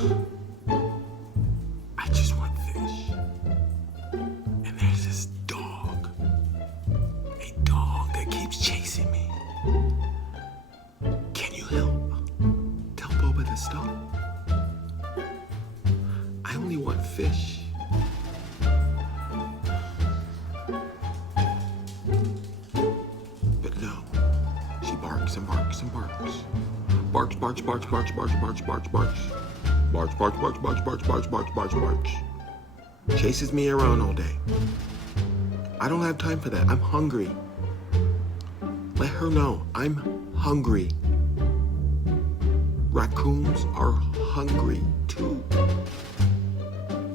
I just want fish. And there's this dog. A dog that keeps chasing me. Can you help? Tell Boba to stop. I only want fish. But no, she barks and barks and barks. Barks, barks, barks, barks, barks, barks, barks, barks. Barks, barks, barks, barks, barks, barks, barks, barks, barks. Chases me around all day. I don't have time for that. I'm hungry. Let her know I'm hungry. Raccoons are hungry too.